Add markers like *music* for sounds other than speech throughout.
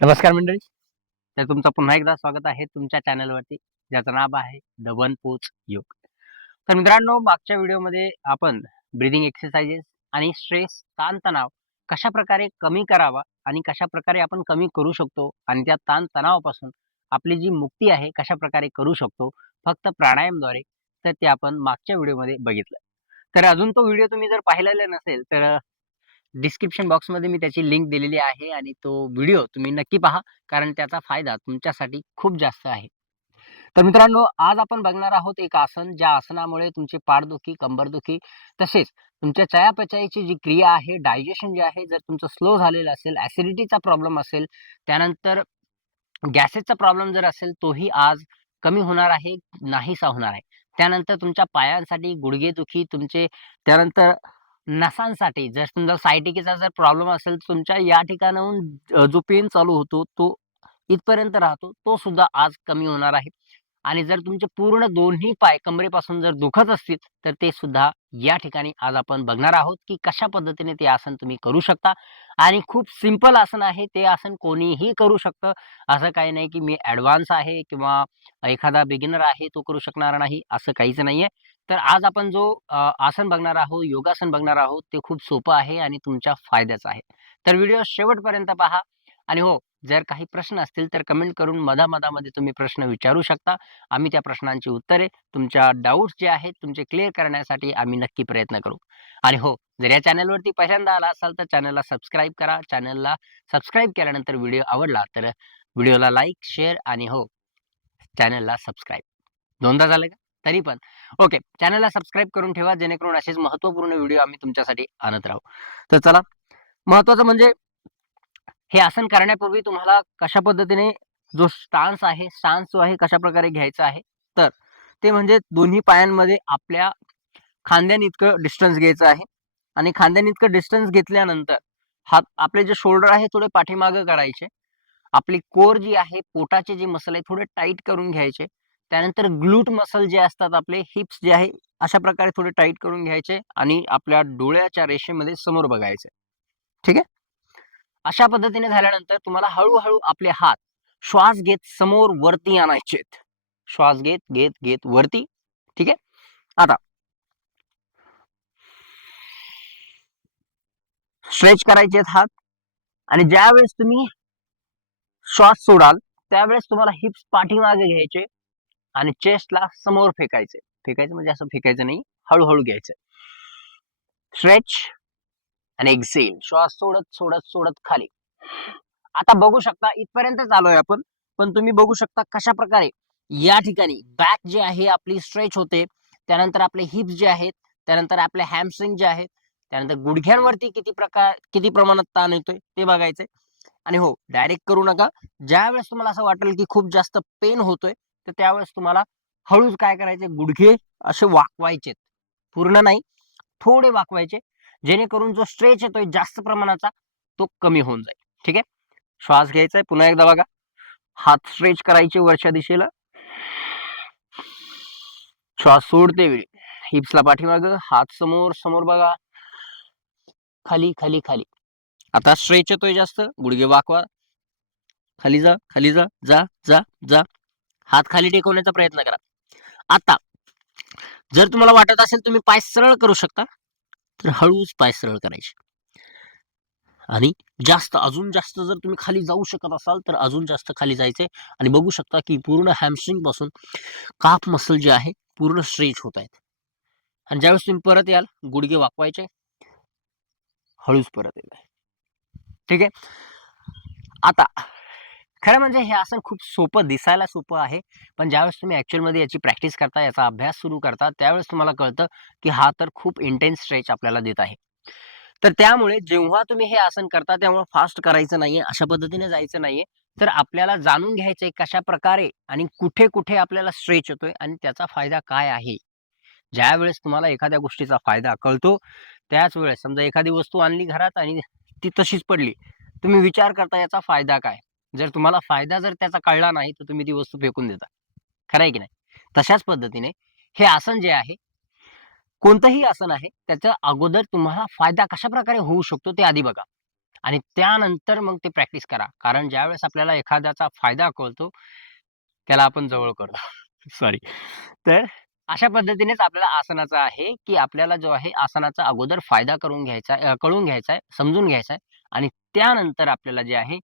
नमस्कार मंडळी. तर तुमचं पुन्हा एकदा स्वागत आहे तुमच्या चॅनलवरती ज्याचं नाव आहे द वन पोच योग. तर मित्रांनो मागच्या व्हिडिओमध्ये आपण ब्रिदिंग एक्सरसाइजेस आणि स्ट्रेस ताणतणाव कशा प्रकारे कमी करावा आणि कशा प्रकारे आपण कमी करू शकतो आणि त्या ताणतणावापासून आपली जी मुक्ती आहे कशा प्रकारे करू शकतो फक्त प्राणायामद्वारे तर ते आपण मागच्या व्हिडिओमध्ये बघितलं. तर अजून तो व्हिडिओ तुम्ही जर पाहिलेला नसेल तर डिस्क्रिप्शन बॉक्समध्ये मी त्याची लिंक दिलेली आहे आणि तो व्हिडिओ तुम्ही नक्की पहा कारण त्याचा फायदा तुमच्यासाठी खूप जास्त आहे. तर मित्रांनो आज आपण बघणार आहोत एक आसन ज्या आसनामुळे तुमची पाठदुखी कंबरदुखी तसेच तुमच्या चयापचयाची जी क्रिया आहे डायजेशन जे आहे जर तुमचं स्लो झालेलं असेल ॲसिडिटीचा प्रॉब्लेम असेल त्यानंतर गॅसेसचा प्रॉब्लेम जर असेल तोही आज कमी होणार आहे नाहीसा होणार आहे. त्यानंतर तुमच्या पायांसाठी गुडघेदुखी तुमचे त्यानंतर नसांसाठी. जर तुमचा सायटिकेचा जर प्रॉब्लेम असेल तर तुमच्या या ठिकाणाहून जो पेन चालू होतो तो इथपर्यंत राहतो तो सुद्धा आज कमी होणार आहे. आणि जर तुमचे पूर्ण दोन्ही पाय कमरेपासून जर दुखत असतील तर ते सुद्धा या ठिकाणी आज आपण बघणार आहोत की कशा पद्धतीने ते आसन तुम्ही करू शकता. आणि खूप सिंपल आसन आहे ते आसन कोणीही करू शकतं. असं काही नाही की मी ॲडव्हान्स आहे किंवा एखादा बिगिनर आहे तो करू शकणार नाही असं काहीच नाही आहे तर आज आपण जो आसन बघणार आहोत योगासन बघणार आहोत ते खूप सोपं आहे आणि तुमच्या फायद्याचं आहे. तर व्हिडिओ शेवटपर्यंत पहा आणि हो जर काही प्रश्न असतील तर कमेंट करून मधामधामध्ये तुम्ही प्रश्न विचारू शकता. आम्ही त्या प्रश्नांची उत्तरे तुमच्या डाऊट्स जे आहेत तुमचे क्लिअर करण्यासाठी आम्ही नक्की प्रयत्न करू. आणि हो जर या चॅनलवरती पहिल्यांदा आला असाल तर चॅनलला सबस्क्राईब करा. चॅनलला सबस्क्राईब केल्यानंतर व्हिडिओ आवडला तर व्हिडिओला लाईक शेअर आणि हो चॅनलला सबस्क्राईब. दोनदा झालं का? तरी पण. ओके चॅनलला सबस्क्राईब करून ठेवा जेणेकरून असेच महत्त्वपूर्ण व्हिडिओ आम्ही तुमच्यासाठी आणत राहू. तर चला महत्त्वाचं म्हणजे हे आसन करण्यापूर्वी तुम्हाला कशा पद्धतीने जो स्टान्स आहे स्टान्स जो आहे कशा प्रकारे घ्यायचा आहे तर ते म्हणजे दोन्ही पायांमध्ये आपल्या खांद्याइतकं डिस्टन्स घ्यायचं आहे आणि खांद्याइतकं डिस्टन्स घेतल्यानंतर हात आपले जे शोल्डर आहे थोडे पाठीमागं करायचे. आपली कोर जी आहे पोटाचे जे मसल आहे थोडे टाईट करून घ्यायचे. त्यानंतर ग्लूट मसल जे असतात आपले हिप्स जे आहे अशा प्रकारे थोडे टाईट करून घ्यायचे आणि आपल्या डोळ्याच्या रेषेमध्ये समोर बघायचे. ठीक आहे? अशा पद्धतीने झाल्यानंतर तुम्हाला हळूहळू आपले हात श्वास घेत समोर वरती आणायचे श्वास घेत घेत घेत वरती. ठीक आहे? आता स्ट्रेच करायचे हात. आणि ज्यावेळेस तुम्ही श्वास सोडाल त्यावेळेस तुम्हाला हिप्स पाठीमागे घ्यायचे. आणि चेस्टला समोर फेकायचे. फेकायचं म्हणजे असं फेकायचं नाही. हळूहळू घ्यायचं. स्ट्रेच आणि एक्झेल श्वास सोडत सोडत सोडत खाली. आता बघू शकता इथपर्यंत आलोय आपण. पण तुम्ही बघू शकता कशा प्रकारे या ठिकाणी बॅक जे आहे आपली स्ट्रेच होते. त्यानंतर आपले हिप्स जे आहेत त्यानंतर आपले हॅमस्ट्रिंग जे आहेत त्यानंतर गुडघ्यांवरती किती प्रकार किती प्रमाणात ताण येतोय ते बघायचंय. आणि हो डायरेक्ट करू नका. ज्या वेळेस तुम्हाला असं वाटेल की खूप जास्त पेन होतोय तर त्यावेळेस तुम्हाला हळूच काय करायचे? गुडघे असे वाकवायचे. पूर्ण नाही थोडे वाकवायचे. जेणेकरून जो स्ट्रेच येतोय जास्त प्रमाणाचा तो कमी होऊन जाईल. ठीक आहे? श्वास घ्यायचा आहे. पुन्हा एकदा बघा. हात स्ट्रेच करायचे वरच्या दिशेला. श्वास सोडते वेळी. हिप्सला पाठीमाग. हात समोर समोर बघा. खाली खाली खाली. आता स्ट्रेच येतोय जास्त. गुडघे वाकवा. खाली जा खाली जा जा जा जा. हात खाली टेकवण्याचा प्रयत्न करा. आता जर तुम्हाला वाटत असेल तुम्ही पाय सरळ करू शकता तर हळूच पाय सरळ करायचे. आणि जास्त अजून जास्त जर तुम्ही खाली जाऊ शकत असाल तर अजून जास्त खाली जायचे आणि बघू शकता की पूर्ण हॅमस्ट्रिंगपासून काप मसल जे आहे पूर्ण स्ट्रेच होत आहेत. आणि ज्यावेळेस तुम्ही परत याल गुडघे वाकवायचे हळूच परत येईल ठीक आहे? आता खरं म्हणजे हे आसन खूप सोपं दिसायला सोपं आहे. पण ज्यावेळेस तुम्ही ॲक्च्युअलमध्ये याची प्रॅक्टिस करता याचा अभ्यास सुरू करता त्यावेळेस तुम्हाला कळतं की हा तर खूप इंटेन्स स्ट्रेच आपल्याला देत आहे. तर त्यामुळे जेव्हा तुम्ही हे आसन करता तेव्हा फास्ट करायचं नाहीये अशा पद्धतीने जायचं नाहीये. तर आपल्याला जाणून घ्यायचंय कशा प्रकारे आणि कुठे कुठे आपल्याला स्ट्रेच होतोय आणि त्याचा फायदा काय आहे. ज्या वेळेस तुम्हाला एखाद्या गोष्टीचा फायदा कळतो त्याच वेळेस समजा एखादी वस्तू आणली घरात आणि ती तशीच पडली तुम्ही विचार करता याचा फायदा काय? जर तुम्हाला फायदा जर त्याचा कळला नाही तर तुम्ही ती वस्तू फेकून देता. खरं आहे की नाही? तशाच पद्धतीने हे आसन जे आहे कोणतंही आसन आहे त्याच्या अगोदर तुम्हाला फायदा कशा प्रकारे होऊ शकतो ते आधी बघा. आणि त्यानंतर मग ते प्रॅक्टिस करा. कारण ज्यावेळेस आपल्याला एखाद्याचा फायदा कळतो त्याला आपण जवळ करतो. *laughs* सॉरी तर अशा पद्धतीनेच आपल्याला आसनाचं आहे की आपल्याला जो आहे आसनाचा अगोदर फायदा करून घ्यायचा आहे, कळून घ्यायचा आहे समजून घ्यायचा आहे. आणि त्यानंतर आपल्याला जे आहे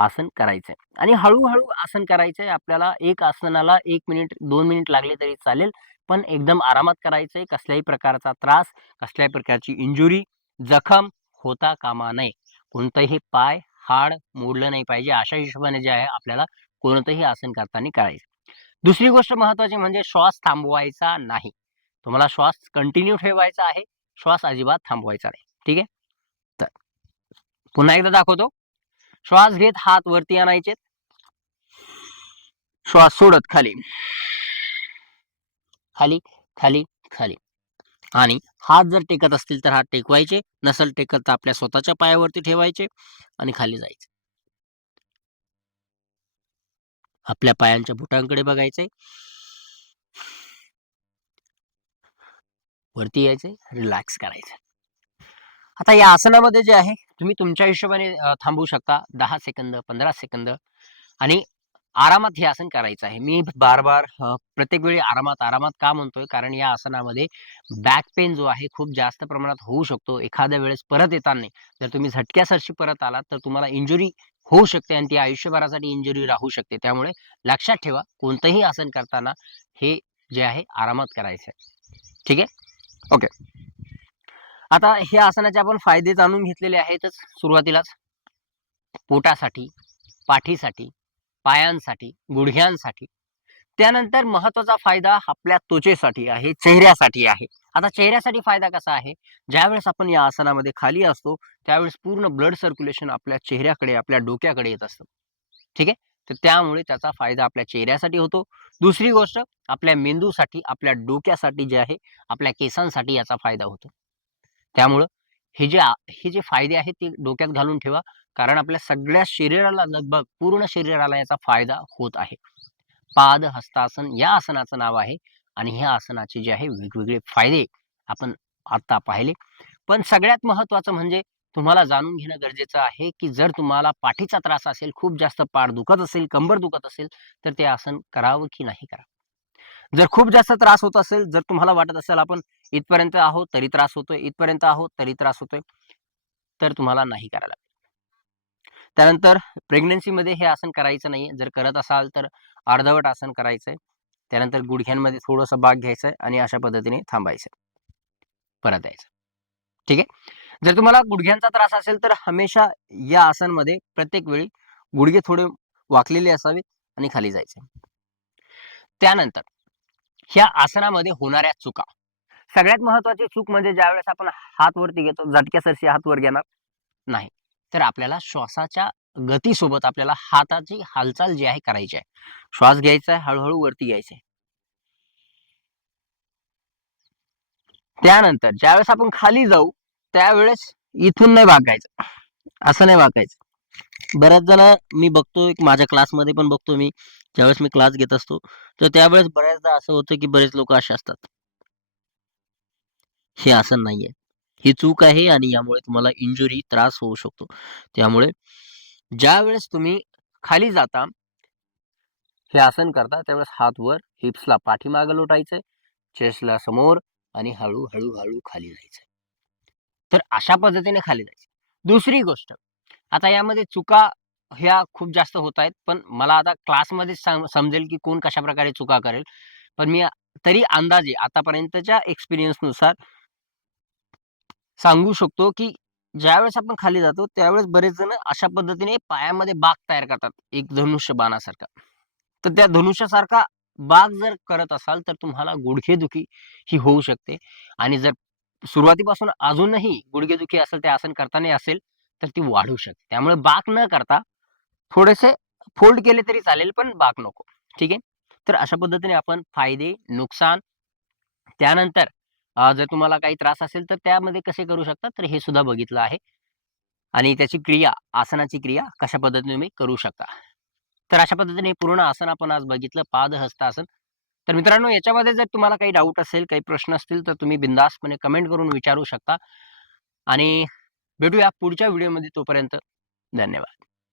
आसन करायचंय आणि हळूहळू आसन करायचंय आपल्याला एक आसनाला एक मिनिट दोन मिनिट लागले तरी चालेल. पण एकदम आरामात करायचंय. कसल्याही प्रकारचा त्रास, कसल्याही प्रकारची इंजुरी, जखम होता कामा नये. कोणतंही पाय, हाड मोडलं नाही पाहिजे. अशा हिशोबाने जे आहे आपल्याला कोणतंही आसन करताना करायचं. दुसरी गोष्ट महत्वाची म्हणजे श्वास थांबवायचा नाही. तुम्हाला श्वास कंटिन्यू ठेवायचा आहे. श्वास अजिबात थांबवायचा नाही. ठीक आहे? तर पुन्हा एकदा दाखवतो. श्वास घेत हात वरती आणायचे. श्वास सोडत खाली. खाली, खाली, खाली. आणि हात जर टेकत असतील तर हात टेकवायचे. नसेल टेकत तर आपल्या स्वतःच्या पायावरती ठेवायचे आणि खाली जायचे आपल्या पायांच्या बुटांकडे बघायचे वरती यायचे रिलॅक्स करायचे आता या आसनामध्ये जे आहे तुम्ही तुमच्या हिशोबाने थांबू थांबवू शकता दहा सेकंद, 15 सेकंद आणि आरामात हे आसन करायचं आहे. मी बार-बार प्रत्येक वेळी आरामात, आरामात का म्हणतोय? कारण या आसनामध्ये बॅक पेन जो आहे खूप जास्त प्रमाणात होऊ शकतो. एखाद्या वेळेस परत येताना जर तुम्ही झटक्यासरशी परत आलात तर तुम्हाला इंजुरी होऊ शकते आणि ती आयुष्यभरासाठी इंजुरी राहू शकते. त्यामुळे लक्षात ठेवा कोणतंही आसन करताना हे जे आहे आरामात करायचं आहे. ठीक आहे? ओके. आता हे आसनाचे आपण फायदे जाणून घेतलेले आहेतच सुरुवातीलाच. पोटासाठी, पाठीसाठी, पायांसाठी, गुडघ्यांसाठी. त्यानंतर महत्त्वाचा फायदा आपल्या त्वचेसाठी आहे, चेहऱ्यासाठी आहे. आता चेहऱ्यासाठी फायदा कसा आहे? ज्यावेळेस आपण या आसनामध्ये खाली असतो, त्यावेळेस पूर्ण ब्लड सर्क्युलेशन आपल्या चेहऱ्याकडे, आपल्या डोक्याकडे येत असतं. ठीक आहे? तर त्यामुळे त्याचा फायदा आपल्या चेहऱ्यासाठी होतो. दुसरी गोष्ट आपल्या मेंदूसाठी, आपल्या डोक्यासाठी जे आहे, आपल्या केसांसाठी याचा फायदा होतो. त्यामुळं हे जे हे जे फायदे आहेत ते डोक्यात घालून ठेवा. कारण आपल्या सगळ्या शरीराला लगभग पूर्ण शरीराला याचा फायदा होत आहे. पाद हस्तासन या आसनाचं नाव आहे आणि ह्या आसनाचे जे आहे वेगवेगळे फायदे आपण आता पाहिले. पण सगळ्यात महत्वाचं म्हणजे तुम्हाला जाणून घेणं गरजेचं आहे, की जर तुम्हाला पाठीचा त्रास असेल, खूप जास्त पाठ दुखत असेल, कंबर दुखत असेल, तर ते आसन करावं की नाही करावं? जर खूप जास्त त्रास होत असेल, जर तुम्हाला वाटत असेल आपण इथपर्यंत आहोत तरी त्रास होतोय, इथपर्यंत आहोत तरी त्रास होतोय, तर तुम्हाला नाही करायला त्यानंतर प्रेग्नन्सीमध्ये हे आसन करायचं नाही जर करत असाल तर अर्धवट आसन करायचंय. त्यानंतर गुडघ्यांमध्ये थोडंसं भाग घ्यायचंय आणि अशा पद्धतीने थांबायचं. परत यायचं. ठीक आहे? जर तुम्हाला गुडघ्यांचा त्रास असेल तर हमेशा या आसनमध्ये प्रत्येक वेळी गुडघे थोडे वाकलेले असावेत आणि खाली जायचे. त्यानंतर ह्या आसनामध्ये होणाऱ्या चुका. सगळ्यात महत्वाची चूक म्हणजे ज्यावेळेस आपण हात वरती घेतो, झटक्यासरशी हात वर घेणार नाही. तर आपल्याला श्वासाच्या गतीसोबत आपल्याला हाताची हालचाल जी आहे करायची आहे. श्वास घ्यायचा आहे, हळूहळू वरती घ्यायचा आहे. त्यानंतर ज्यावेळेस आपण खाली जाऊ, त्यावेळेस इथून नाही वागायचं असं नाही वागायचं बऱ्याच जण मी बघतो माझ्या क्लासमध्ये पण बघतो मी, ज्यावेळेस मी क्लास घेत असतो, तर त्यावेळेस बऱ्याचदा असं होतं, की बरेच लोक असे असतात. हे आसन नाहीये. ही चूक आहे आणि यामुळे तुम्हाला इंजुरी, त्रास होऊ शकतो. त्यामुळे ज्यावेळेस तुम्ही खाली जाता हे आसन करता त्यावेळेस हात वर, हिप्सला पाठीमागे लोटायचंय, चेस्टला समोर आणि हळू, हळू, हळू खाली जायचंय. तर अशा पद्धतीने खाली जायचं. दुसरी गोष्ट, आता यामध्ये चुका ह्या खूप जास्त होत आहेत. पण मला आता क्लासमध्ये समजेल, की कोण कशा प्रकारे चुका करेल. पण मी तरी अंदाजे आतापर्यंतच्या एक्सपिरियन्सनुसार सांगू शकतो, की ज्यावेळेस आपण खाली जातो, त्यावेळेस बरेच जण अशा पद्धतीने पायामध्ये बाग तयार करतात, एक धनुष्य बाणासारखा. तर त्या धनुष्यासारखा बाग जर करत असाल, तर तुम्हाला गुडघेदुखी ही होऊ शकते आणि जर सुरुवातीपासून अजूनही गुडघेदुखी असेल, ते आसन करताना असेल, तर ती वाढू शकते. त्यामुळे बाग न करता थोडेसे फोल्ड केले तरी चालेल, पण बाक नको. ठीक आहे? तर अशा पद्धतीने आपण फायदे, नुकसान, त्यानंतर जर तुम्हाला काही त्रास असेल, तर त्यामध्ये कसे करू शकता, तर हे सुद्धा बघितलं आहे. आणि त्याची क्रिया, आसनाची क्रिया कशा पद्धतीने तुम्ही करू शकता. तर अशा पद्धतीने पूर्ण आसन आपण आज बघितलं, पाद हस्तासन. तर मित्रांनो याच्यामध्ये जर तुम्हाला काही डाऊट असेल, काही प्रश्न असतील, तर तुम्ही बिनधास्तपणे कमेंट करून विचारू शकता. आणि भेटूया पुढच्या व्हिडिओमध्ये तोपर्यंत धन्यवाद